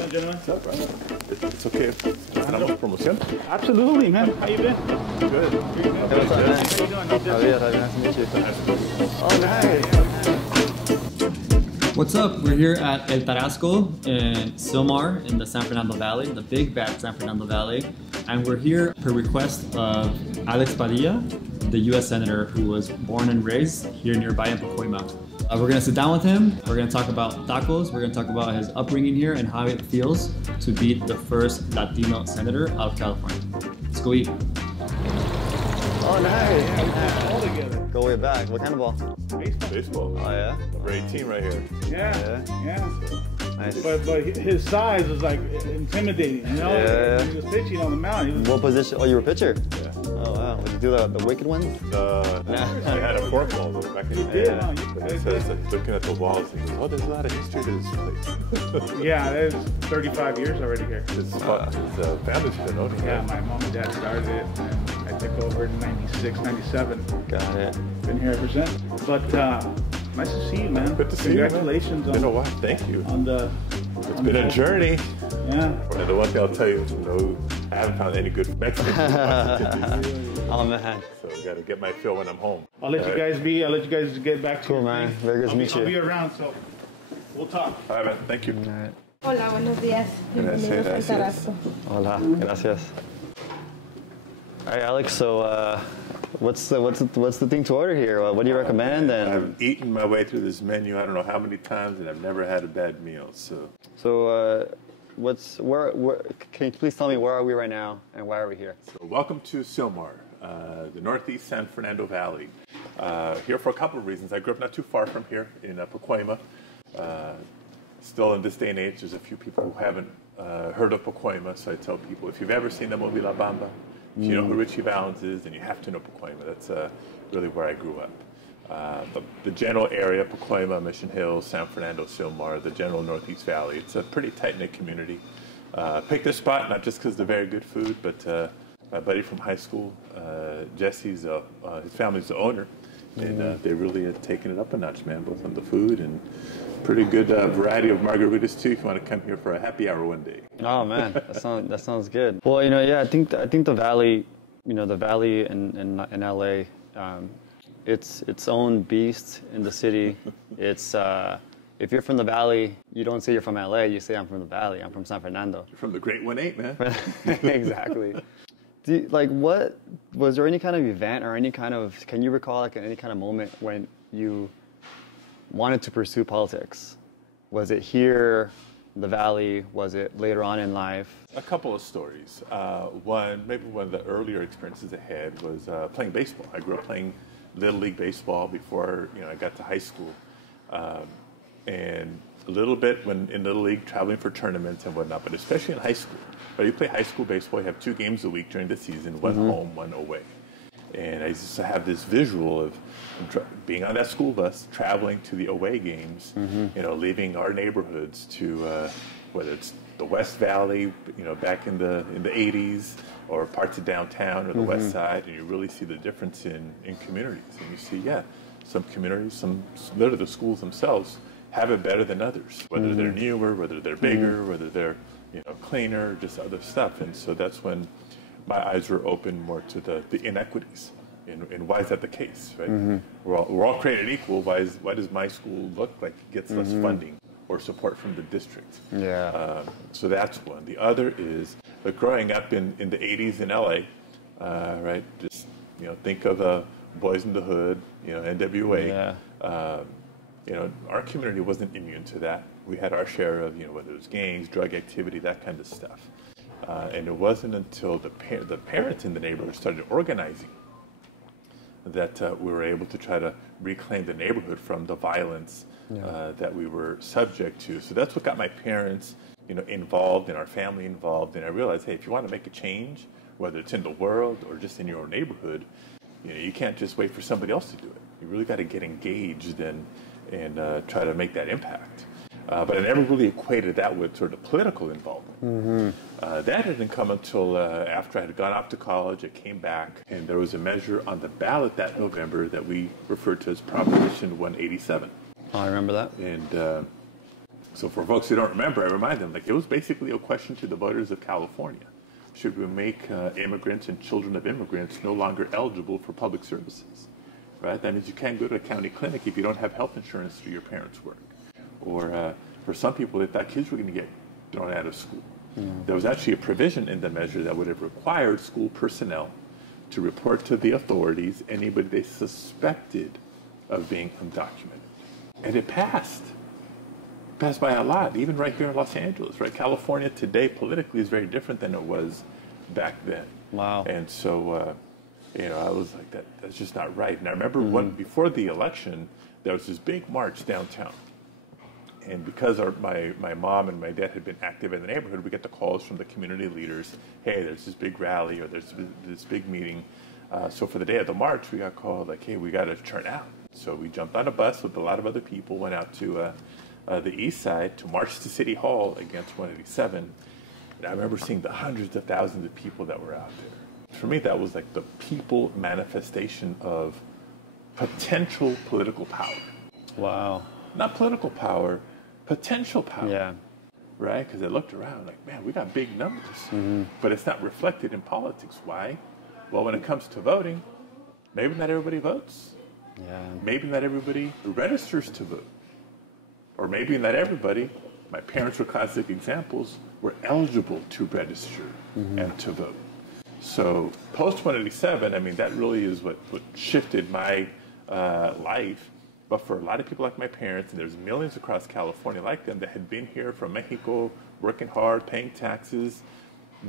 doing, gentlemen? What's up, brother? It's okay. ¿Tenemos promoción? Absolutely, man. How you been? Good. Hey, what's up, man? How you doing? Javier, nice to meet you. Oh, nice. What's up? We're here at El Tarasco in Silmar in the San Fernando Valley, the big bad San Fernando Valley. And we're here per request of Alex Padilla, the U.S. Senator who was born and raised here nearby in Pacoima. We're gonna sit down with him, we're gonna talk about tacos, we're gonna talk about his upbringing here and how it feels to be the first Latino senator out of California. Let's go eat. Oh, nice. Yeah, all together. Go way back. What kind of ball? Baseball. Oh yeah? Number 18 right here. Yeah. Nice. But his size was like intimidating, you know? Yeah. He was pitching on the mound. What position? Oh, you were a pitcher? Yeah. Oh wow. Would you do the wicked ones? I had a forkball though back in the day. Yeah. But he says, looking at the walls, he goes, oh, there's a lot of history to this place. Yeah, there's 35 years already here. His family's been owning it. Yeah, my mom and dad started it, and I took over in 96, 97. Got it. Been here ever since. But nice to see you, man. Good to see you, man. Congratulations It's been a while. Thank you. on the. It's been a journey. Yeah. And the one thing I'll tell you, I haven't found any good Mexican food. Oh man. So I got to get my fill when I'm home. I'll let you guys be. I'll let you guys get back to Cool, your man. thing. Very good to meet you. I'll be around, so we'll talk. All right, man. Thank you. All right. Hola, buenos días. Bienvenidos al Tarasco. Hola. Gracias. All right, Alex. So, what's the thing to order here? What do you recommend? And I've eaten my way through this menu I don't know how many times, and I've never had a bad meal. So where? Can you please tell me where are we right now and why are we here? welcome to Silmar, the northeast San Fernando Valley. Here for a couple of reasons. I grew up not too far from here in Pacoima. Still in this day and age, there's a few people who haven't heard of Pacoima, so I tell people, if you've ever seen the movie La Bamba, if you know who Richie Valens is, then you have to know Pacoima. That's really where I grew up. The general area, Pacoima, Mission Hills, San Fernando, Silmar, the general Northeast Valley, it's a pretty tight-knit community. Picked this spot not just because of the very good food, but my buddy from high school, Jesse's, his family's the owner, and they really have taken it up a notch, man, both on the food and pretty good variety of margaritas too. If you want to come here for a happy hour one day. Oh man, that sounds good. Well, yeah, I think the valley, the valley in LA, it's its own beast in the city. It's if you're from the valley, you don't say you're from LA. You say I'm from the valley. I'm from San Fernando. You're from the Great 1-8, man. Exactly. What was there any kind of event or can you recall any kind of moment when you wanted to pursue politics? Was it here, the valley? Was it later on in life? A couple of stories. Maybe one of the earlier experiences I had was playing baseball. I grew up playing Little League baseball before I got to high school. And a little bit when in Little League, traveling for tournaments and whatnot, but especially in high school. But you play high school baseball, you have 2 games a week during the season, one home, one away. And I used to have this visual of being on that school bus, traveling to the away games, leaving our neighborhoods to whether it's the West Valley, back in the 80s, or parts of downtown or the West Side, and you really see the difference in communities. And you see, some communities, literally the schools themselves, have it better than others, whether they're newer, whether they're bigger, whether they're cleaner, just other stuff. And so that's when my eyes were open more to the inequities, and why is that the case, right? We're all created equal. Why does my school look like it gets less funding or support from the district? Yeah. So that's one. The other is growing up in the 80s in LA, right? Just think of Boys in the Hood, NWA. Yeah. Our community wasn't immune to that. We had our share of whether it was gangs, drug activity, that kind of stuff. And it wasn't until the parents in the neighborhood started organizing that we were able to try to reclaim the neighborhood from the violence that we were subject to. So that's what got my parents, involved, and our family involved. And I realized, hey, if you want to make a change, whether it's in the world or just in your own neighborhood, you can't just wait for somebody else to do it. You really got to get engaged and try to make that impact. But I never really equated that with sort of political involvement. That didn't come until after I had gone off to college. I came back, and there was a measure on the ballot that November that we referred to as Proposition 187. Oh, I remember that. And So for folks who don't remember, I remind them, like, it was basically a question to the voters of California. Should we make immigrants and children of immigrants no longer eligible for public services? Right? That means you can't go to a county clinic if you don't have health insurance through your parents' work. Or for some people, they thought kids were going to get thrown out of school. There was actually a provision in the measure that would have required school personnel to report to the authorities anybody they suspected of being undocumented. And it passed. Passed by a lot, even right here in Los Angeles, right? California today politically is very different than it was back then. Wow. And so, I was like, that's just not right. And I remember before the election, there was this big march downtown. And because my mom and my dad had been active in the neighborhood, we get the calls from the community leaders, hey, there's this big rally or there's this big meeting. So for the day of the march, we got called like, hey, we got to turn out. So we jumped on a bus with a lot of other people, went out to the east side to march to City Hall against 187. And I remember seeing the hundreds of thousands of people that were out there. For me, that was like the people manifestation of potential political power. Wow. Not political power, potential power. Yeah. Right? Because I looked around like, man, we got big numbers. But it's not reflected in politics. Why? Well, when it comes to voting, maybe not everybody votes. Yeah. Maybe not everybody registers to vote. Or maybe not everybody, my parents were classic examples, were eligible to register and to vote. So post-187, I mean, that really is what shifted my life. But for a lot of people like my parents, and there's millions across California like them that had been here from Mexico, working hard, paying taxes,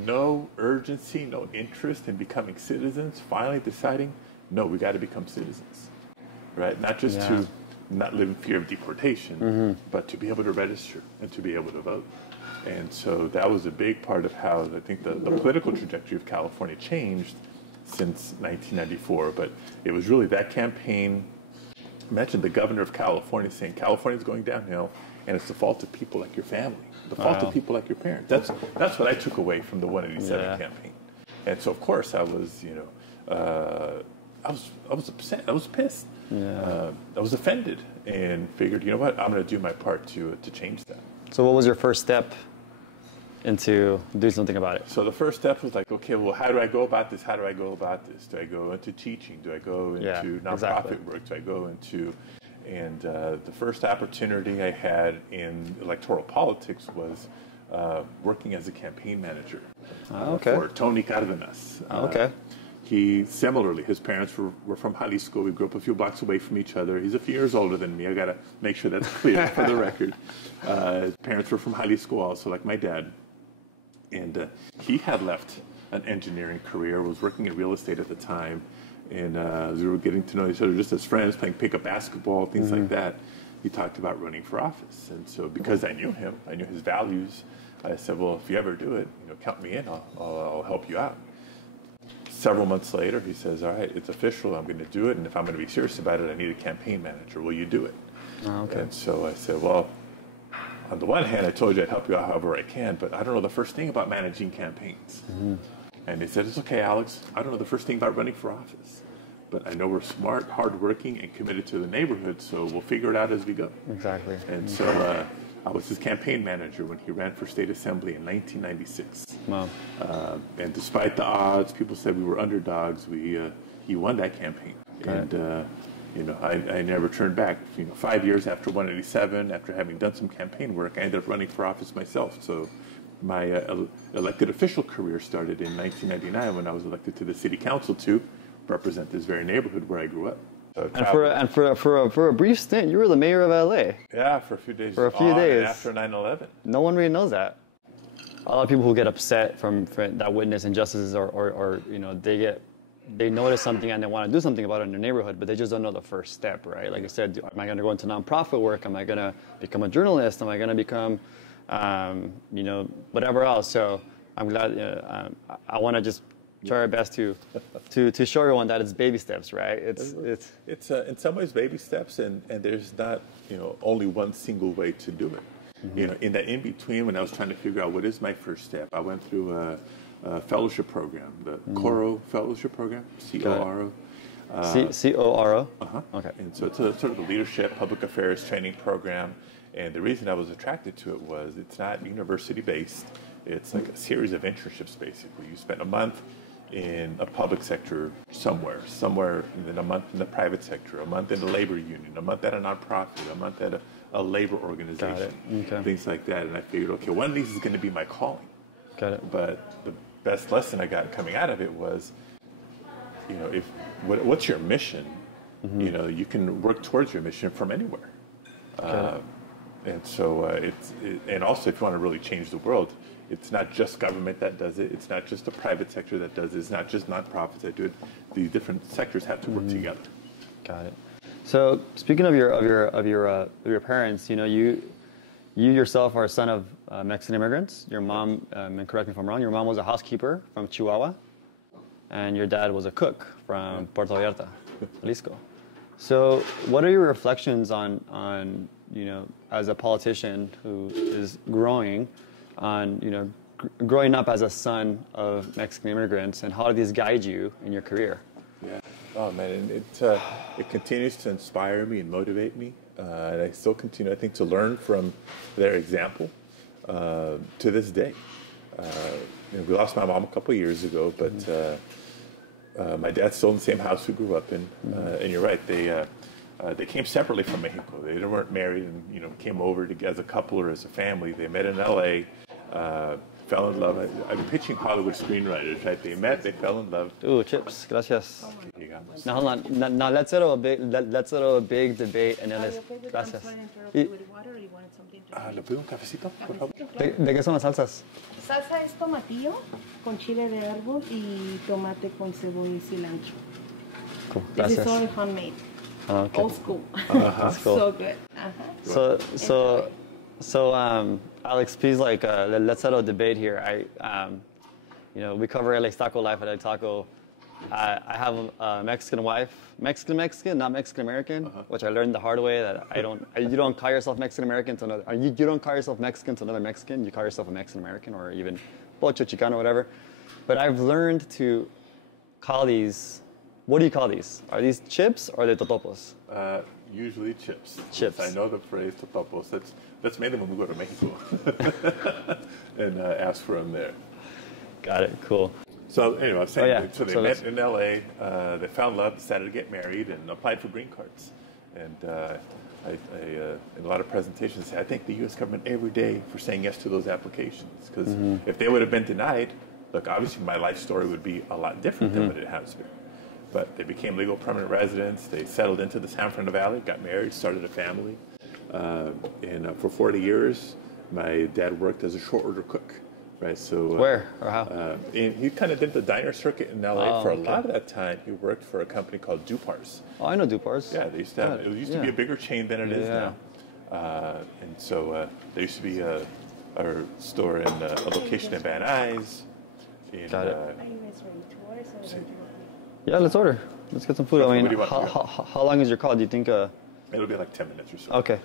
no urgency, no interest in becoming citizens, finally deciding, no, we got to become citizens, right? Not just to not live in fear of deportation, but to be able to register and to be able to vote. And so that was a big part of how I think the political trajectory of California changed since 1994. But it was really that campaign. Imagine the governor of California saying California's going downhill, and it's the fault of people like your family, the fault of people like your parents. That's what I took away from the 187 campaign. And so, of course, I was, I was upset. I was pissed. Yeah. I was offended, and figured, you know what, I'm going to do my part to change that. So, what was your first step into doing something about it? So the first step was like, okay, well, how do I go about this? How do I go about this? Do I go into teaching? Do I go into nonprofit work? Do I go into... And the first opportunity I had in electoral politics was working as a campaign manager for Tony Cardenas. He, similarly, his parents were from Jalisco. We grew up a few blocks away from each other. He's a few years older than me. I got to make sure that's clear for the record. His parents were from Jalisco also, like my dad. And he had left an engineering career, was working in real estate at the time. And as we were getting to know each other just as friends, playing pickup basketball, things like that, he talked about running for office. And so because I knew him, I knew his values, I said, well, if you ever do it, count me in. I'll help you out. Several months later, he says, all right, it's official. I'm going to do it. And if I'm going to be serious about it, I need a campaign manager. Will you do it? And so I said, well, on the one hand, I told you I'd help you out however I can, but I don't know the first thing about managing campaigns. And he said, it's okay, Alex. I don't know the first thing about running for office. But I know we're smart, hardworking, and committed to the neighborhood, so we'll figure it out as we go. Exactly. And so I was his campaign manager when he ran for state assembly in 1996. Wow. And despite the odds, people said we were underdogs. He won that campaign. And I never turned back. 5 years after 187, after having done some campaign work, I ended up running for office myself. So my elected official career started in 1999 when I was elected to the city council to represent this very neighborhood where I grew up. So for a brief stint, you were the mayor of LA. Yeah, for a few days. For a few days after 9/11. No one really knows that. A lot of people who get upset from that witness injustices, or they notice something and they want to do something about it in their neighborhood, but they just don't know the first step, right? Like I said, am I going to go into nonprofit work? Am I going to become a journalist? Am I going to become, whatever else? So I'm glad. I want to just try our best to show everyone that it's baby steps, right? It's in some ways baby steps, and there's not only one single way to do it. In that in between, when I was trying to figure out what is my first step, I went through a fellowship program, the CORO fellowship program, CORO. CORO. Okay. And so it's a sort of a leadership, public affairs training program. And the reason I was attracted to it was it's not university-based. It's like a series of internships, basically. You spend a month in a public sector somewhere, and then a month in the private sector, a month in the labor union, a month at a nonprofit, a month at a labor organization, things like that. And I figured, okay, one of these is going to be my calling. Got it. But the best lesson I got coming out of it was, what's your mission? You can work towards your mission from anywhere. And so and also if you want to really change the world, it's not just government that does it. It's not just the private sector that does it. It's not just nonprofits that do it. These different sectors have to work together. Got it. So speaking of your parents, you yourself are a son of Mexican immigrants. Your mom, and correct me if I'm wrong, your mom was a housekeeper from Chihuahua, and your dad was a cook from Puerto Vallarta, Jalisco. So what are your reflections on as a politician who is growing up as a son of Mexican immigrants, and how do these guide you in your career? Yeah. Oh man, and it continues to inspire me and motivate me, and I still continue, I think, to learn from their example to this day. We lost my mom a couple of years ago, but my dad's still in the same house we grew up in, and you're right, they came separately from Mexico. They weren't married and came over as a couple or as a family. They met in L.A., fell in love. I'm pitching Hollywood screenwriters, right? They met, they fell in love. Ooh, chips, gracias. Now hold on. Now let's settle a big debate and then let's. Gracias. ¿Le pido un cafecito, por favor? ¿De qué son las salsas? Salsa es tomatillo con chile de árbol y tomate con cebolla y cilantro. Cool. This Gracias. is all handmade. Okay. Old school. That's cool. So good. So, Alex, please, let's settle a debate here. We cover LA's taco life at LA Taco. I have a Mexican wife, Mexican, not Mexican-American, which I learned the hard way that you don't call yourself Mexican-American to another, you don't call yourself Mexican to another Mexican, you call yourself a Mexican-American or even Pocho, Chicano, whatever. But I've learned to call these, what do you call these? Are these chips or are they totopos? Usually chips. Chips. I know the phrase totopos. That's mainly when we go to Mexico and ask for them there. Got it. Cool. So anyway, I was saying, so they met in L.A., they found love, decided to get married, and applied for green cards. And I in a lot of presentations, say, I thank the U.S. government every day for saying yes to those applications. Because if they would have been denied, look, obviously my life story would be a lot different than what it has been. But they became legal permanent residents. They settled into the San Fernando Valley, got married, started a family. And for 40 years, my dad worked as a short order cook. Right, so where or how? He kind of did the diner circuit in LA for a lot of that time. He worked for a company called Dupar's. Oh, I know Dupar's. Yeah, they used to have, it used to be a bigger chain than it is now. And so there used to be a store in a location in Van Nuys. Got it. Are you guys ready to order? So yeah, let's order. Let's get some food. I mean, how long is your call? Do you think? It'll be like 10 minutes or so. Okay.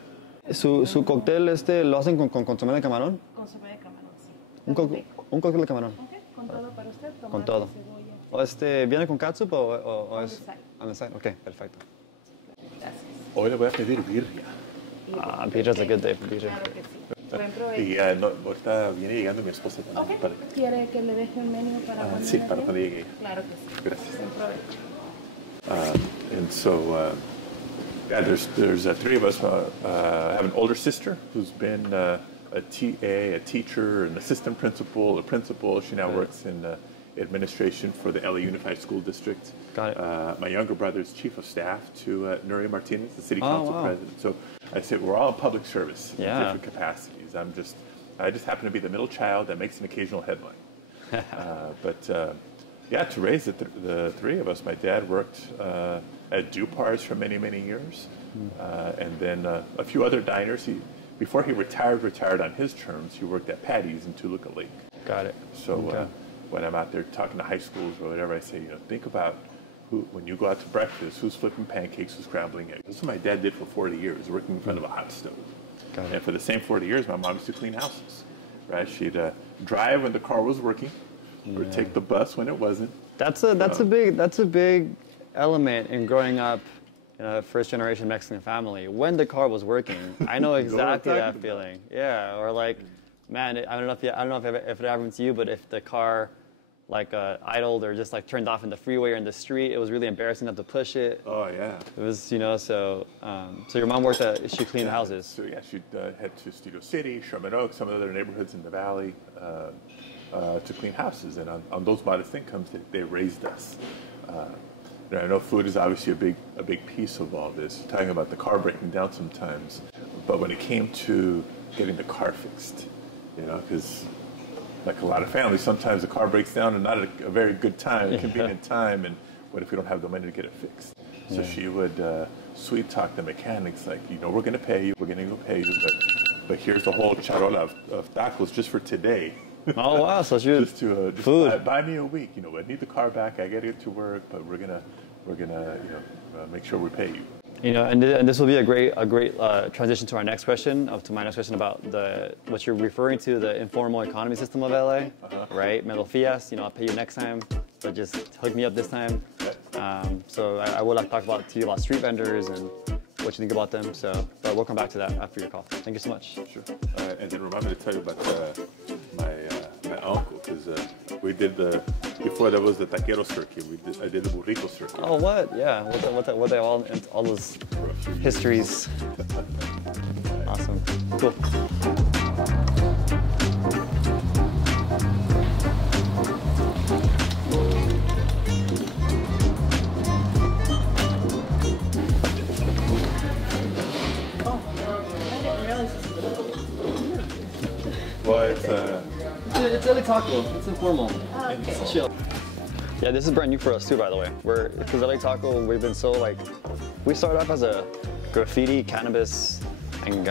Su cóctel lo hacen con consomé de camarón? Consomé de camarón, sí. Un cóctel de camarón. Okay, con todo para usted. Tomate, Con todo. cebolla. ¿O viene con catsup o On es the side. on the side? Okay, perfecto. Gracias. Hoy le voy a pedir birria. Birria's a good day for birria. Claro que sí. Buen provecho. Y ahorita viene llegando mi esposa también. Okay. ¿Quiere que le deje el menú para cuando Sí, llegue? para cuando llegue. Claro que sí. Gracias. Buen provecho. And so, there's three of us. I have an older sister who's been a TA, a teacher, an assistant principal, a principal. She now works in administration for the LA Unified School District. Got it. My younger brother is chief of staff to Nuria Martinez, the city council president. So I say we're all in public service in different capacities. I just happen to be the middle child that makes an occasional headline. To raise the three of us, my dad worked at Dupar's for many, many years, and then a few other diners. Before he retired on his terms, he worked at Patty's in Toluca Lake. Got it. So when I'm out there talking to high schools or whatever, I say, think about when you go out to breakfast, who's flipping pancakes, who's scrambling eggs. This is what my dad did for 40 years, working in front of a hot stove. Got it. And for the same 40 years, my mom used to clean houses. Right? She'd drive when the car was working, or take the bus when it wasn't. That's a big element in growing up first generation Mexican family, when the car was working, I know exactly that feeling. Yeah, or like, man, I don't know if it happened to you, but if the car like idled or just like turned off in the freeway or in the street, it was really embarrassing not to push it. Oh yeah. It was, so your mom worked she cleaned houses. So yeah, she'd head to Studio City, Sherman Oaks, some of the other neighborhoods in the valley to clean houses, and on those modest incomes, they raised us. I know food is obviously a big piece of all this. You're talking about the car breaking down sometimes, but when it came to getting the car fixed, because like a lot of families, sometimes the car breaks down and not at a very good time, a convenient time, and what if we don't have the money to get it fixed? So she would sweet talk the mechanics, like, we're going to pay you, we're going to go pay you, but here's the whole charola of tacos just for today. Oh wow! So she was just buy me a week. I need the car back. I got to get to work, but we're gonna make sure we pay you. And this will be a great transition to our next question, to my next question about what you're referring to, the informal economy system of LA, right? Me lo fías, I'll pay you next time, but just hook me up this time. So I would like to talk to you about street vendors and what you think about them. But we'll come back to that after your call. Thank you so much. Sure. And then remind me to tell you about my uncle, because we did before there was the taquero circuit. I did the burrito circuit. Oh, what? Yeah. What they all those histories. Awesome. Cool. Well, it's LA Taco. It's informal. Oh, okay. It's chill. Yeah, this is brand new for us too, by the way. Because LA Taco, we've been so we started off as a graffiti, cannabis, and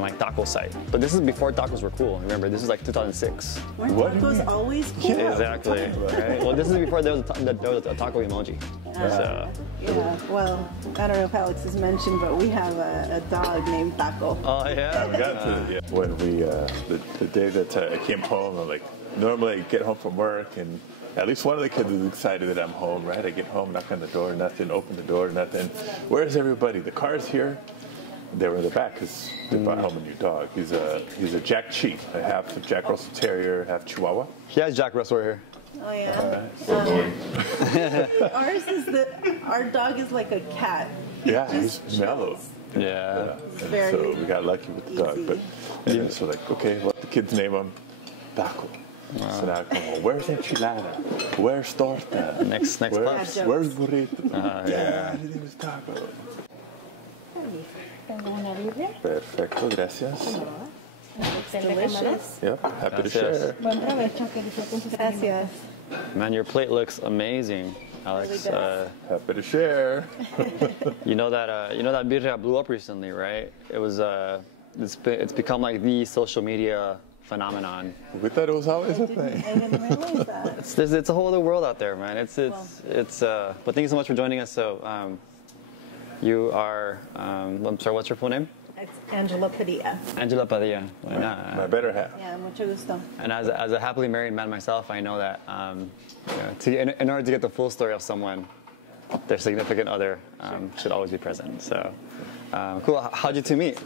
like taco site. But this is before tacos were cool. Remember, this is like 2006. Weren't tacos always cool? Exactly. Right? Well, this is before there was a taco emoji. Yeah, well, I don't know if Alex has mentioned, but we have a dog named Taco. Oh, yeah? we got to it. When we, the day that I came home, I'm like, normally I get home from work and at least one of the kids is excited that I'm home, right? I get home, knock on the door, nothing, open the door, nothing. Where's everybody? The car's here. They were in the back because they brought home a new dog. He's a Jack Cheat, a half Jack Russell Terrier, half Chihuahua. He has Jack Russell here. Oh yeah. Our dog is like a cat. Yeah, he's mellow. Yeah. And so we got lucky with the dog, but so like, okay, let the kids name him Taco. Wow. So now I come home, where's enchilada? Where's torta? Next pups. Where's burrito? Yeah, his name is Taco. Perfecto, gracias. Delicious. Yep, happy to share. Gracias. Man, your plate looks amazing, Alex. Happy to share. You know that birria blew up recently, right? It was it's become like the social media phenomenon. We thought it was always a thing. I didn't realize that. It's a whole other world out there, man. But thank you so much for joining us. So, you are, I'm sorry, what's your full name? It's Angela Padilla. Angela Padilla. My better half. Yeah, mucho gusto. And as a happily married man myself, I know that in order to get the full story of someone, their significant other should always be present. So, cool. How'd you two meet?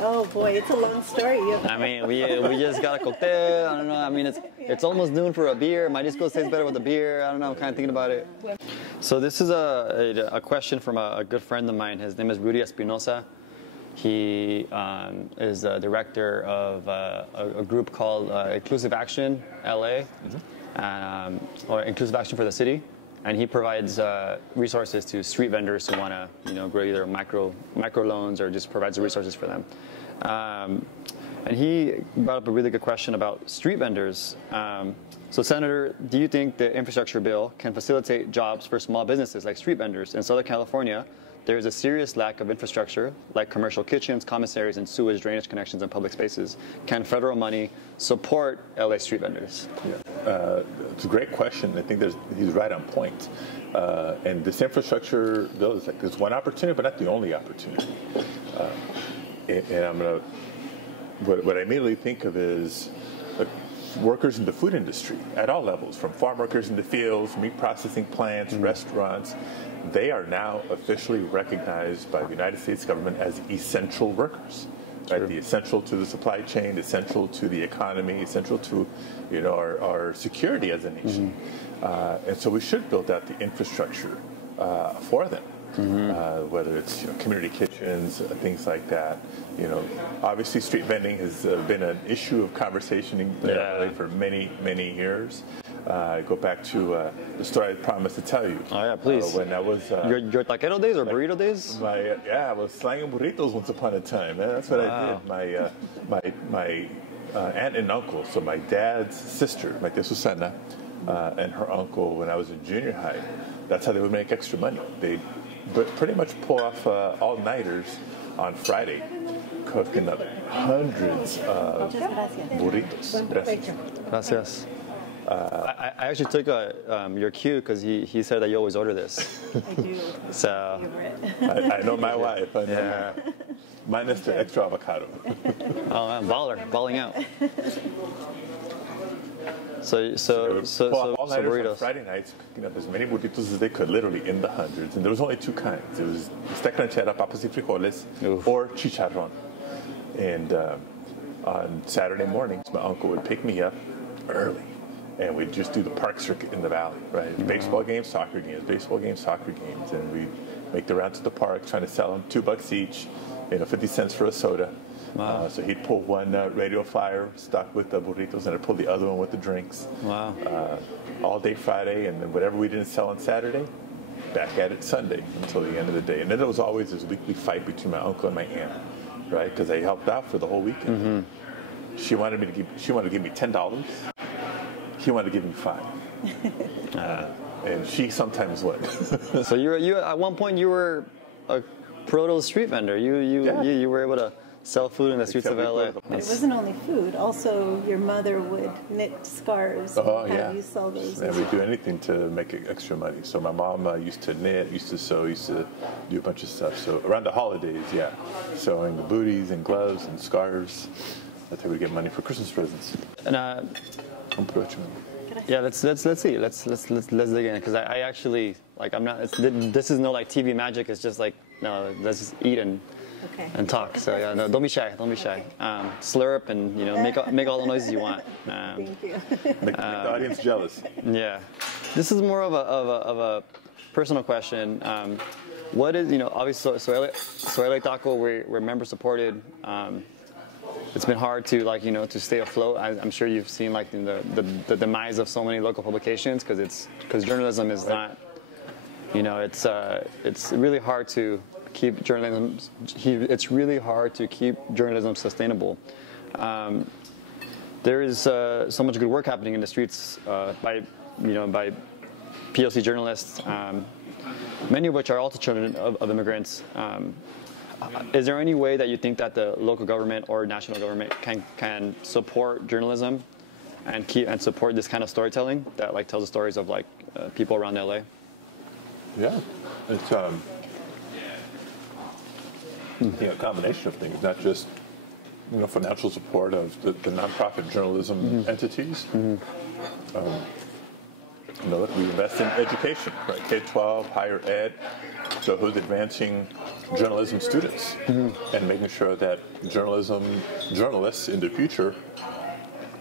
Oh boy, it's a long story. I mean, we just got a cocktail. I don't know. I mean, it's almost noon for a beer. My disco tastes better with a beer. I don't know. I'm kind of thinking about it. So this is a question from a good friend of mine. His name is Rudy Espinosa. He is a director of a group called Inclusive Action LA, or Inclusive Action for the City, and he provides resources to street vendors who want to, grow either micro loans or just provides the resources for them. And he brought up a really good question about street vendors. So, Senator, do you think the infrastructure bill can facilitate jobs for small businesses like street vendors? In Southern California, there is a serious lack of infrastructure like commercial kitchens, commissaries, and sewage drainage connections in public spaces. Can federal money support LA street vendors? Yeah. It's a great question. I think he's right on point. And this infrastructure bill is like there's one opportunity, but not the only opportunity. And I'm gonna. What I immediately think of is workers in the food industry at all levels, from farm workers in the fields, meat processing plants, restaurants. They are now officially recognized by the United States government as essential workers. Right? The essential to the supply chain, essential to the economy, essential to, our security as a nation. And so we should build out the infrastructure for them. Whether it's community kitchens, things like that. Obviously street vending has been an issue of conversation in LA for many, many years. I go back to the story I promised to tell you. Oh yeah, please. When I was your taquero days or burrito days? I was slanging burritos once upon a time. Man. That's what I did. My aunt and uncle, so my dad's sister, my tia Susana, and her uncle, when I was in junior high, that's how they would make extra money. They pretty much pull off all-nighters on Friday, cooking up hundreds of burritos. Gracias. I actually took your cue because he said that you always order this. I do. So I know my wife. I know minus the extra avocado. Oh man, balling out. So all-nighters on Friday nights, cooking up as many burritos as they could, literally in the hundreds. And there was only two kinds. It was bistec ranchera, papas y frijoles, or chicharrón. And on Saturday mornings, my uncle would pick me up early, and we'd just do the park circuit in the valley, right? Baseball games, soccer games, baseball games, soccer games. And we'd make the round to the park, trying to sell them $2 each, 50 cents for a soda. Wow. So he'd pull one radio flyer stuck with the burritos, and I'd pull the other one with the drinks. Wow. All day Friday, and then whatever we didn't sell on Saturday, back at it Sunday until the end of the day. And then there was always this weekly fight between my uncle and my aunt, right? Because they helped out for the whole weekend. She wanted to give me $10. He wanted to give me $5. And she sometimes would. So you at one point you were a proto street vendor. You were able to sell food in the streets of LA. But it wasn't only food. Also, your mother would knit scarves. Oh, yeah. You sell those. Yeah, we'd do anything to make extra money. So my mom used to knit, used to sew, used to do a bunch of stuff. So around the holidays, sewing the booties and gloves and scarves. That's how we get money for Christmas presents. And yeah, let's see. Let's dig in, because I actually I'm not. This is no TV magic. It's just let's just eat and talk. So yeah, no, don't be shy. Slurp and make all the noises you want. Thank you. Make the audience jealous. Yeah, this is more of a personal question. What is obviously so LA Taco, we're member supported. It's been hard to to stay afloat. I'm sure you've seen the demise of so many local publications because journalism is not, it's really hard to keep journalism. It's really hard to keep journalism sustainable. There is so much good work happening in the streets by POC journalists, many of which are also children of immigrants. Is there any way that you think that the local government or national government can support journalism and support this kind of storytelling that tells the stories of people around LA? Yeah, it's a combination of things, not just financial support of the nonprofit journalism entities. We invest in education, right? K-12, higher ed. So who's advancing journalism students and making sure that journalists in the future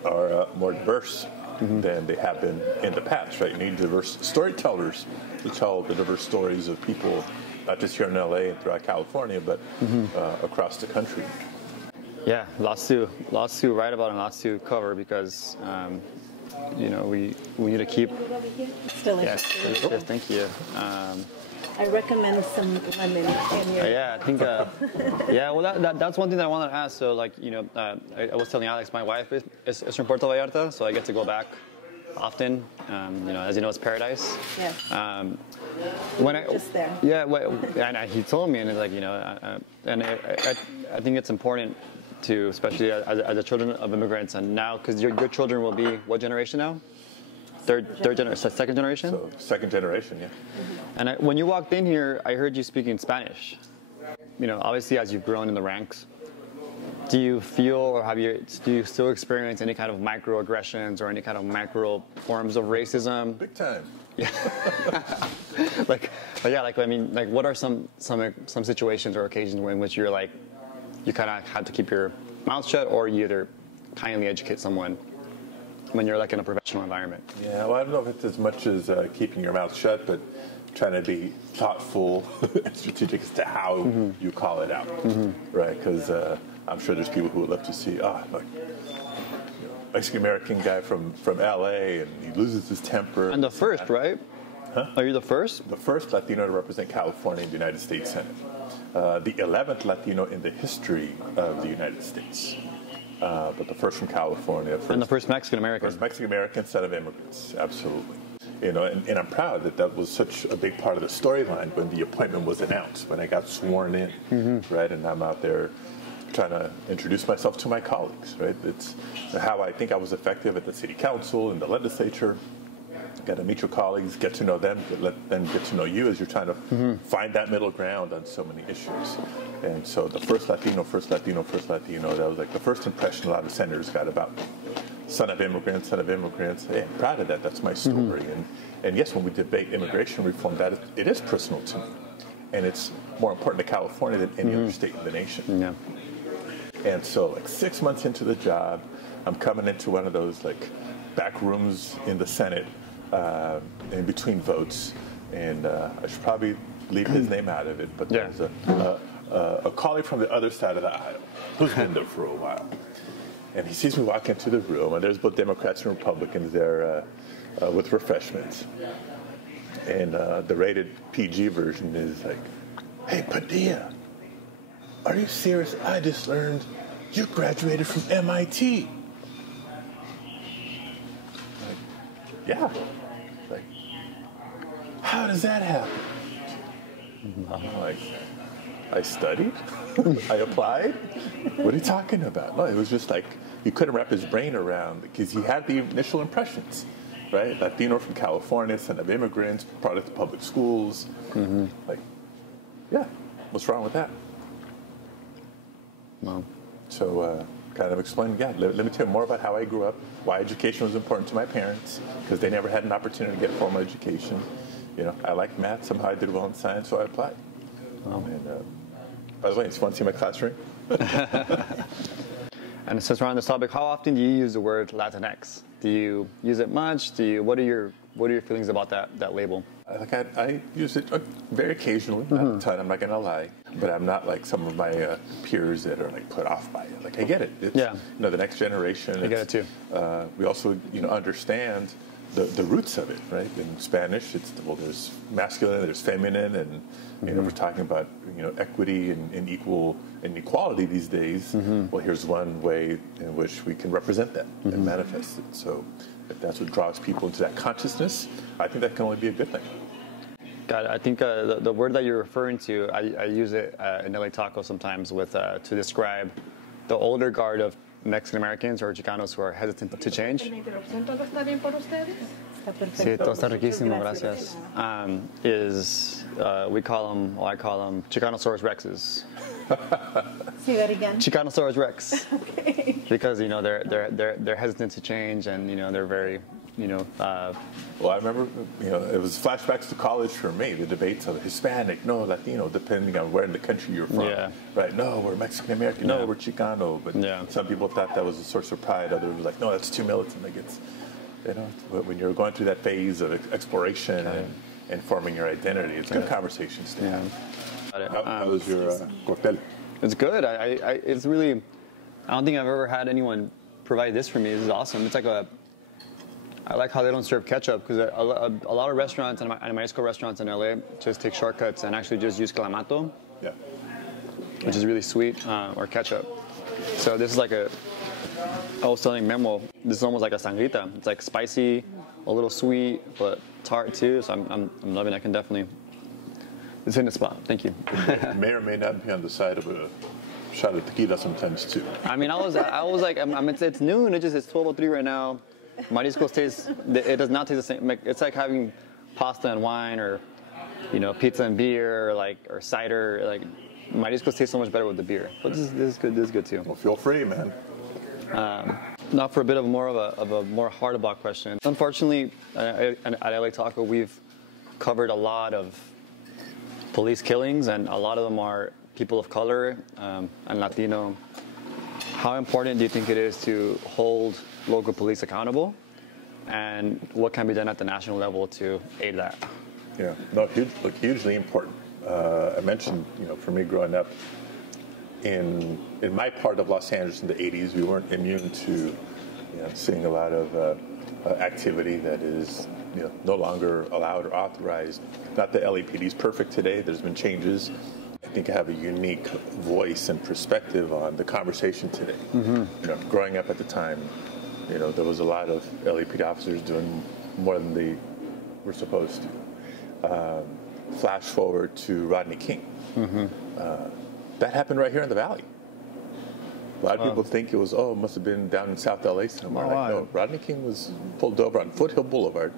are more diverse than they have been in the past, right? You need diverse storytellers to tell the diverse stories of people, not just here in LA and throughout California, but across the country. Yeah, lots to write about and lots to cover because we need to keep. It's delicious. Yeah, delicious. Thank you. I recommend some lemon in your. Yeah, I think. Well, that's one thing that I wanted to ask. So, I was telling Alex, my wife is from Puerto Vallarta, so I get to go back often. As you know, it's paradise. Yes. Just there. Yeah, and he told me, and it's and I think it's important to, especially as a children of immigrants, and now because your children will be what generation now? Second generation? So second generation, yeah. And when you walked in here, I heard you speaking Spanish. Obviously as you've grown in the ranks. Do you feel, or do you still experience any kind of microaggressions or any kind of micro forms of racism? Big time. Yeah. What are some situations or occasions in which you're like, you kind of have to keep your mouth shut, or you either kindly educate someone when you're like in a professional environment? Yeah, well, I don't know if it's as much as keeping your mouth shut, but trying to be thoughtful and strategic as to how you call it out, right? Because I'm sure there's people who would love to see, Mexican-American guy from LA, and he loses his temper. And the first, right? Huh? Are you the first? The first Latino to represent California in the United States Senate. The 11th Latino in the history of the United States. But the first from California. And the first Mexican-American. First Mexican-American, son of immigrants, absolutely. And I'm proud that was such a big part of the storyline when the appointment was announced, when I got sworn in, right? And I'm out there trying to introduce myself to my colleagues, right? It's how I think I was effective at the city council and the legislature. Got to meet your colleagues, get to know them, let them get to know you as you're trying to find that middle ground on so many issues. And so the first Latino, that was like the first impression a lot of senators got about me. Son of immigrants. Hey, I'm proud of that. That's my story. And yes, when we debate immigration reform, it is personal to me. And it's more important to California than any other state in the nation. Yeah. And so like 6 months into the job, I'm coming into one of those like back rooms in the Senate in between votes. And I should probably leave his name out of it, but there's a colleague from the other side of the aisle who's been there for a while. And he sees me walk into the room, and there's both Democrats and Republicans there with refreshments. And the rated PG version is like, "Hey, Padilla, are you serious? I just learned you graduated from MIT. Like, yeah. Like, how does that happen? I'm like, I studied? I applied? What are you talking about? No, it was just like, he couldn't wrap his brain around, because he had the initial impressions, right? Latino from California, son of immigrants, product of public schools. Like, yeah, what's wrong with that? Wow. So kind of explain, let me tell you more about how I grew up, why education was important to my parents, because they never had an opportunity to get formal education. I like math, somehow I did well in science, so I applied. Wow. And by the way, you want to see my class ring? And since we're on this topic, how often do you use the word Latinx? Do you use it much? What are your feelings about that label? I use it very occasionally, not a ton, I'm not going to lie. But I'm not like some of my peers that are like put off by it. Like, I get it. It's, the next generation. I get it too. We also, understand the roots of it, right? In Spanish, there's masculine, there's feminine, and we're talking about equity and equality these days. Well, here's one way in which we can represent that and manifest it. So if that's what draws people into that consciousness, I think that can only be a good thing. Got it. I think the word that you're referring to, I use it in LA Taco sometimes to describe the older guard of Mexican Americans or Chicanos who are hesitant to change. ¿Mi introducción todo está bien por ustedes? Está perfecto. Sí, todo está riquísimo, gracias. I call them Chicanosaurus Rexes. Say that again. Chicanosaurus Rex. Okay. Because they're hesitant to change, and they're very Well, I remember, it was flashbacks to college for me, the debates of Hispanic, no, Latino, depending on where in the country you're from. Yeah. Right? No, we're Mexican-American. No, we're Chicano. But some people thought that was a source of pride. Others were like, no, that's too militant. Like, it's, when you're going through that phase of exploration and forming your identity, it's good conversations to have. How was your cocktail? It's good. It's really, I don't think I've ever had anyone provide this for me. This is awesome. It's like I like how they don't serve ketchup, because a lot of restaurants and marisco restaurants in LA just take shortcuts and actually just use clamato, which is really sweet, or ketchup. So this is like I was telling Memo, this is almost like a sangrita. It's like spicy, a little sweet, but tart too. So I'm loving it. I can definitely, it's in the spot. Thank you. May or may not be on the side of a shot of tequila sometimes too. I mean, I was like, it's noon. It's 12:03 right now. Mariscos it does not taste the same. It's like having pasta and wine, or pizza and beer, or cider. Like, mariscos taste so much better with the beer. But this is good. This is good too. Well, feel free, man. Now for a bit of a more hard-about question. Unfortunately, at LA Taco, we've covered a lot of police killings, and a lot of them are people of color and Latino. How important do you think it is to hold local police accountable, and what can be done at the national level to aid that? Yeah, no, hugely important. I mentioned, for me growing up in my part of Los Angeles in the 80s, we weren't immune to seeing a lot of activity that is no longer allowed or authorized. Not that LAPD is perfect today. There's been changes. I think I have a unique voice and perspective on the conversation today. Mm-hmm. Growing up at the time, there was a lot of LAPD officers doing more than they were supposed to. Flash forward to Rodney King. Mm-hmm. That happened right here in the Valley. A lot of people think it must have been down in South LA somewhere. No, Rodney King was pulled over on Foothill Boulevard,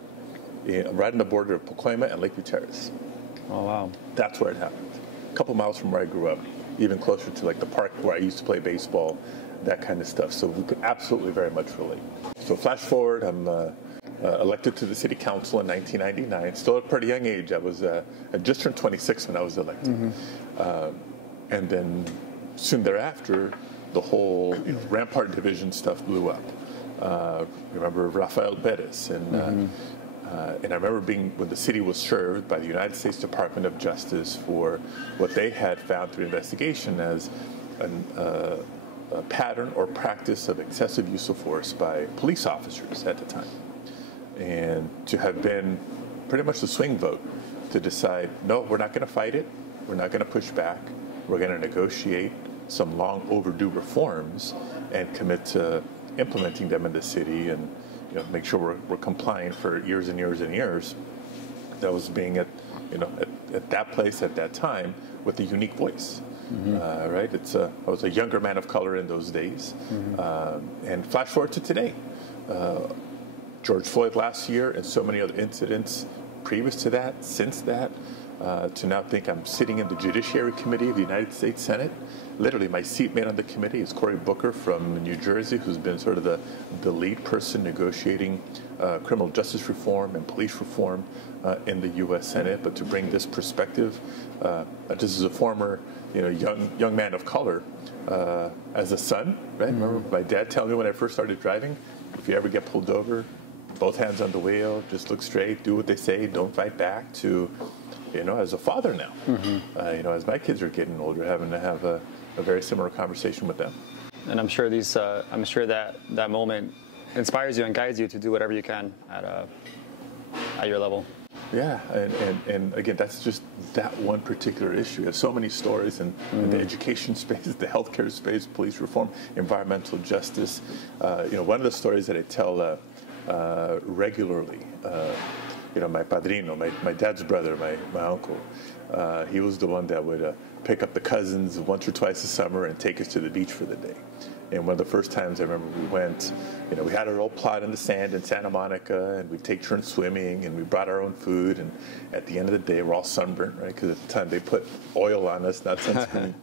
right on the border of Pacoima and Lakeview Terrace. Oh, wow. That's where it happened. A couple miles from where I grew up, even closer to like the park where I used to play baseball, that kind of stuff. So we could absolutely very much relate. So flash forward, I'm elected to the city council in 1999, still at a pretty young age. I just turned 26 when I was elected. Mm-hmm. And then soon thereafter, the whole Rampart Division stuff blew up. Remember Rafael Perez, and I remember when the city was served by the United States Department of Justice for what they had found through investigation as a pattern or practice of excessive use of force by police officers at the time. And to have been pretty much the swing vote to decide, no, we're not going to fight it, we're not going to push back, we're going to negotiate some long overdue reforms and commit to implementing them in the city and make sure we're compliant for years and years and years. That was being at that place at that time with a unique voice. Mm-hmm. Right? I was a younger man of color in those days. Mm-hmm. And flash forward to today. George Floyd last year and so many other incidents previous to that, since that, to now think I'm sitting in the Judiciary Committee of the United States Senate. Literally, my seatmate on the committee is Cory Booker from New Jersey, who's been sort of the lead person negotiating criminal justice reform and police reform in the U.S. Senate. But to bring this perspective, just as a former young man of color, as a son, right? Mm-hmm. Remember my dad telling me when I first started driving, if you ever get pulled over, both hands on the wheel, just look straight, do what they say, don't fight back, to as a father now, mm-hmm. As my kids are getting older, having to have a very similar conversation with them. And I'm sure that moment inspires you and guides you to do whatever you can at your level. Yeah, and again, that's just that one particular issue. There's so many stories in the education space, the healthcare space, police reform, environmental justice. One of the stories that I tell regularly. My padrino, my dad's brother, my uncle, he was the one that would pick up the cousins once or twice a summer and take us to the beach for the day. And one of the first times I remember we went, we had our old plot in the sand in Santa Monica, and we'd take turns swimming, and we brought our own food, and at the end of the day, we're all sunburned, right? Because at the time they put oil on us, not sunscreen.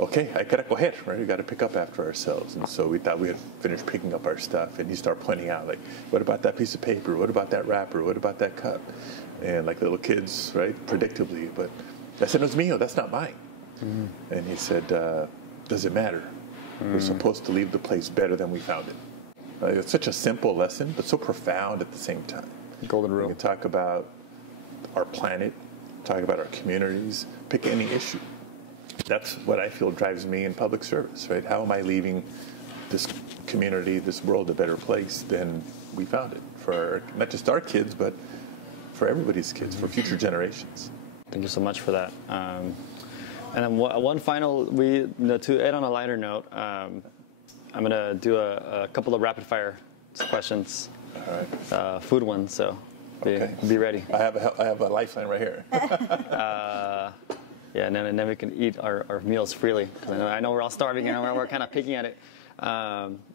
Okay, I gotta go ahead, right? We gotta pick up after ourselves. And so we thought we had finished picking up our stuff, and he started pointing out, like, what about that piece of paper? What about that wrapper? What about that cup? And like little kids, right? Predictably, but I said, no, it's mío, that's not mine. Mm-hmm. And he said, does it matter? We're supposed to leave the place better than we found it. It's such a simple lesson, but so profound at the same time. Golden rule. We can talk about our planet, talk about our communities, pick any issue. That's what I feel drives me in public service, right? How am I leaving this community, this world a better place than we found it? For not just our kids, but for everybody's kids, for future generations. Thank you so much for that. And then one final, to end on a lighter note, I'm going to do a couple of rapid fire questions, all right. Food ones, so be ready. I have a lifeline right here. Yeah, and then we can eat our meals freely. Because I know we're all starving and we're kind of picking at it.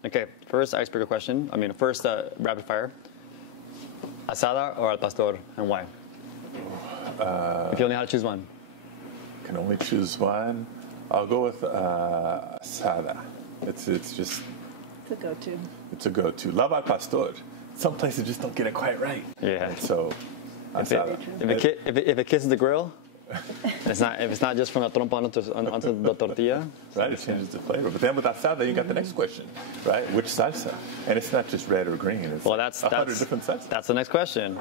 Okay, first icebreaker question. First rapid fire. Asada or al pastor, and why? If you only had to choose one. can only choose one, I'll go with asada. It's just It's a go-to. it's a go-to. Lava al pastor. Some places just don't get it quite right. Yeah. And so asada. If it kisses the grill, if it's not just from the trompa onto the tortilla. Right, it changes the flavor. But then with asada, you got the next question, right? Which salsa? And it's not just red or green. It's Well, that's 100 different salsas. That's the next question.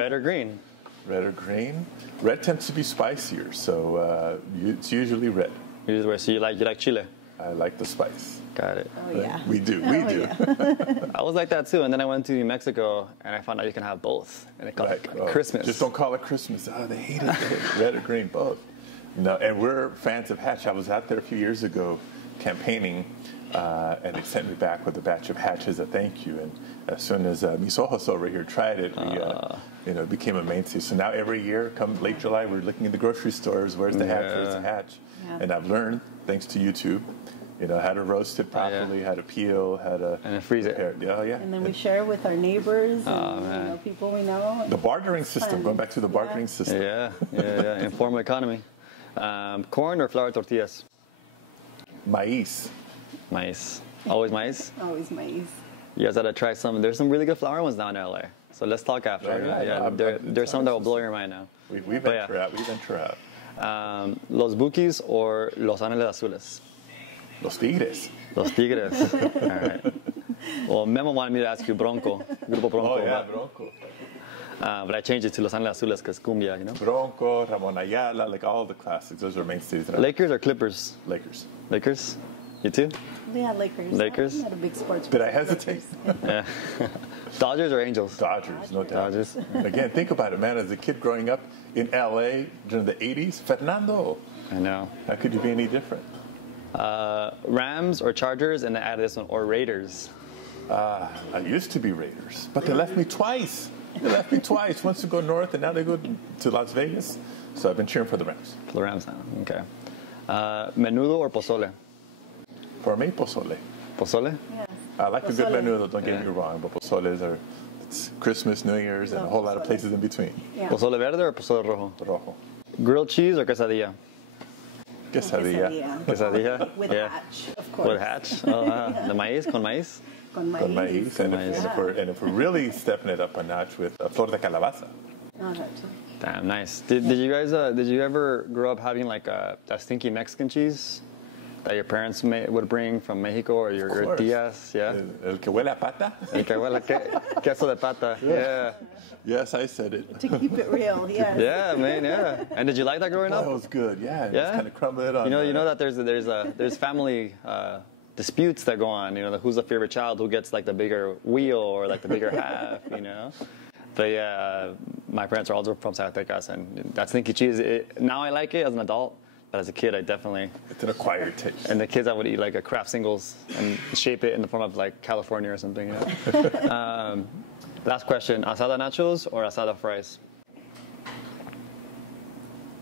Red or green? Red or green? Red tends to be spicier, so it's usually red. So you like chile? I like the spice. Got it. Oh, yeah. We do. I was like that too, and then I went to New Mexico and I found out you can have both, and they call it Oh, Christmas. Just don't call it Christmas. Oh, they hate it. Red or green, both. No, and we're fans of Hatch. I was out there a few years ago campaigning, and they sent me back with a batch of Hatch as a thank you. And as soon as Mis Ojos over here tried it, it became a mainstay. So now every year, come late July, we're looking in the grocery stores. Where's the Hatch? Where's the Hatch? Yeah. And I've learned, thanks to YouTube, how to roast it properly, how to peel, how to and then freeze it. Yeah, yeah. And then we share with our neighbors and people we know. The bartering system. fun. Going back to the bartering system. Yeah. Informal economy. Corn or flour tortillas? Maíz. Maize. Always maize? Always maize. You guys gotta try some. There's some really good flour ones down in LA. So let's talk after. Oh, yeah. There's some that will blow your mind now. We venture out. We venture out. Los Bukis or Los Ángeles Azules? Los Tigres. Los Tigres. All right. Well, Memo wanted me to ask you Bronco. Grupo Bronco. Oh, yeah, Bronco. But I changed it to Los Ángeles Azules because cumbia, Bronco, Ramon Ayala, like all the classics. Those are mainstays. Lakers or Clippers? Lakers. Lakers? You too? Yeah, Lakers. Lakers? I'm not a big sports Did I fan. hesitate? Lakers. Yeah. Dodgers or Angels? Dodgers, no doubt. Dodgers. Again, think about it, man. As a kid growing up in LA during the 80s, Fernando. I know. How could you be any different? Rams or Chargers, and I added this one, or Raiders. I used to be Raiders, but they left me twice. Once to go north, and now they go to Las Vegas. So I've been cheering for the Rams. For the Rams now. Okay. Menudo or pozole? For me, pozole. Pozole? Yes. I like a good Pozole. menudo, don't get me wrong, but pozoles are it's Christmas, New Year's, and a whole lot of places in between. Yeah. Pozole verde or pozole rojo? Rojo. Grilled cheese or quesadilla? Quesadilla. Quesadilla? With Yeah. hatch, of course. With hatch? Oh, the maíz, con maíz? Con Con maíz. maíz. And if we're really stepping it up a notch with flor de calabaza. Oh, that too. Damn, nice. Did you guys, did you ever grow up having like a stinky Mexican cheese that your parents would bring from Mexico, or your course. tías? Yeah. El que huele a pata? El que huele a queso de pata. Yeah. Yes, I said it. To keep it real, yes. Yeah, man, yeah. And did you like that growing That up? was good, yeah. Yeah? Just kind of crumble it on. You know that there's family disputes that go on. Who's the favorite child, who gets like the bigger wheel or like the bigger half. But yeah, my parents are also from Zacatecas, and that stinky cheese. Now I like it as an adult, but as a kid, I definitely. It's an acquired taste. And the kids, I would eat like a Kraft Singles and shape it in the form of like California or something. Last question: asada nachos or asada fries?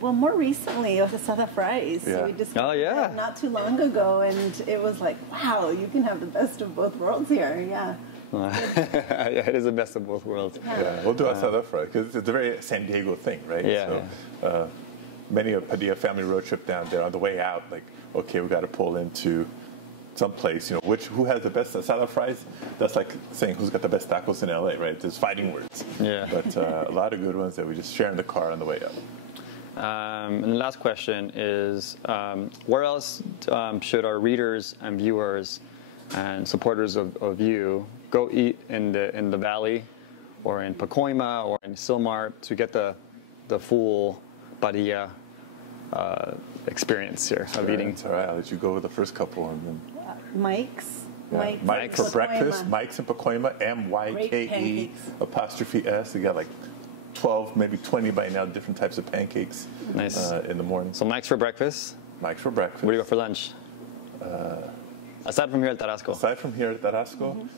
Well, more recently, it was asada fries. Yeah. We discovered Oh, yeah. that not too long ago, and it was like, wow, you can have the best of both worlds here. Yeah. Yeah, it is the best of both worlds. Yeah, we'll do asada fry because it's a very San Diego thing, right? Yeah. So, many a Padilla family road trip down there on the way out, like, okay, we got to pull into some place, who has the best asada fries? That's like saying who's got the best tacos in LA, right? There's fighting words. Yeah. But a lot of good ones that we just share in the car on the way up. And the last question is, where else should our readers and viewers and supporters of you go eat in the valley, or in Pacoima, or in Silmar, to get the full Padilla experience here of eating? It's all right. I'll let you go with the first couple, and then Mike's. Mike for Pacoima. breakfast. Mike's in Pacoima. Great MYKE pancakes. apostrophe S. They got like 12, maybe 20 by now, different types of pancakes. Nice. In the morning. So Mike's for breakfast. Mike's for breakfast. Where do you go for lunch? Aside from here at Tarasco. Aside from here at Tarasco,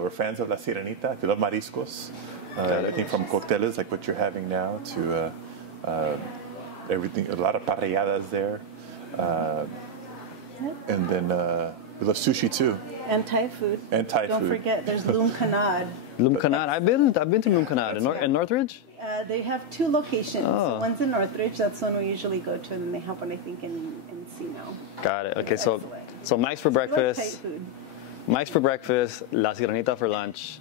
we're fans of La Sirenita. If you love mariscos, everything from cocteles like what you're having now to everything, a lot of parrilladas there. And then we love sushi too. And Thai food. And Thai Don't food. forget, there's Lum Canad. Lum Canad. I've been to Lum Canad in Northridge. They have 2 locations. Oh. So one's in Northridge, that's one we usually go to, and then they have one, I think, in Encino. Got it. Okay, so Excellent. Mike's for We like Thai breakfast. food. Mike's for breakfast. La Sirenita for lunch.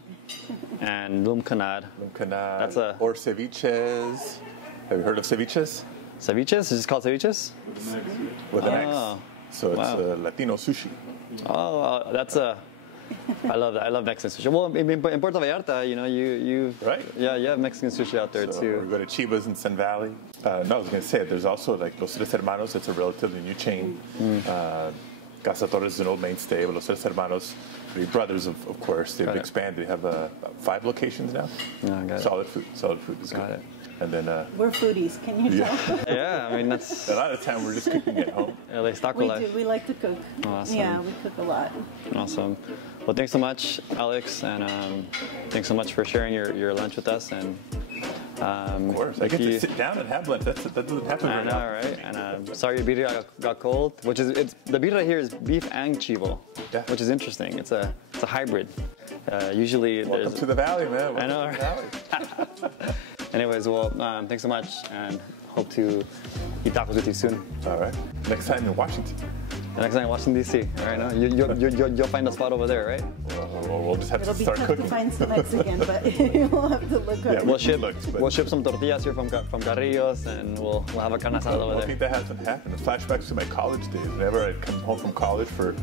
And Lum Canad. Canad. That's a- Or ceviches. Have you heard of ceviches? Ceviches? Is it called ceviches? With an Oh. X. So it's Wow. Latino sushi. Oh, that's a. I love that. I love Mexican sushi. Well, in Puerto Vallarta, you Right. Yeah, you have Mexican sushi out there So too. we go to Chivas in Sun Valley. No, I was going to say, there's also like Los Tres Hermanos. It's a relatively new chain. Casa Torres is an old mainstay, but Los Tres Hermanos, the brothers, of course, they've Got it. expanded. They have 5 locations now. Yeah, got it. Solid food. Solid food is Got good. it. And then We're foodies, can you tell? Yeah, I mean that's a lot of time we're just cooking at home. LA taco We life. do. We like to cook. Awesome. Yeah, we cook a lot. Awesome. Well, thanks so much, Alex, and thanks so much for sharing your lunch with us. And Of course. I get to sit down and have lunch. That doesn't happen I right know, now. right? And sorry your birria got cold. Which is the birria here is beef and chivo, Yeah. which is interesting. It's a hybrid. Usually Welcome there's. to the valley, man. I know, Welcome to the valley. Anyways, well, thanks so much, and hope to eat tacos with you soon. All right. Next time in Washington. The next time in Washington D.C. All right, no, you'll find a spot over there, right? We'll just have It'll to be start tough cooking. to find some Mexican, but we'll have to look up. Yeah, We'll ship some tortillas here from Carrillos, and we'll have a carne asada over I there. think that hasn't happened. Flashbacks to my college days. Whenever I'd come home from college for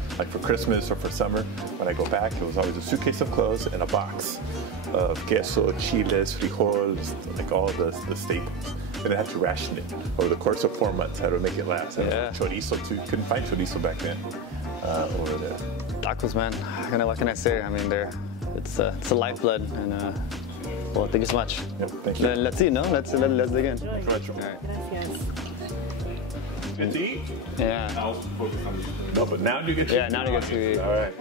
Christmas or for summer, when I go back, it was always a suitcase of clothes and a box of queso, chiles, frijoles, like all the staples. Then I had to ration it over the course of 4 months. How to make it last. And Yeah. Chorizo too. Couldn't find chorizo back then over there. Tacos, man. What can I say? I mean, it's a lifeblood, and well, thank you so much. Yep, thank you. Let's see, no? Let's dig in. Much. All right. Gracias. Good to eat? Yeah. I'll focus on No, but now you get to Yeah, now you get to eat. All right.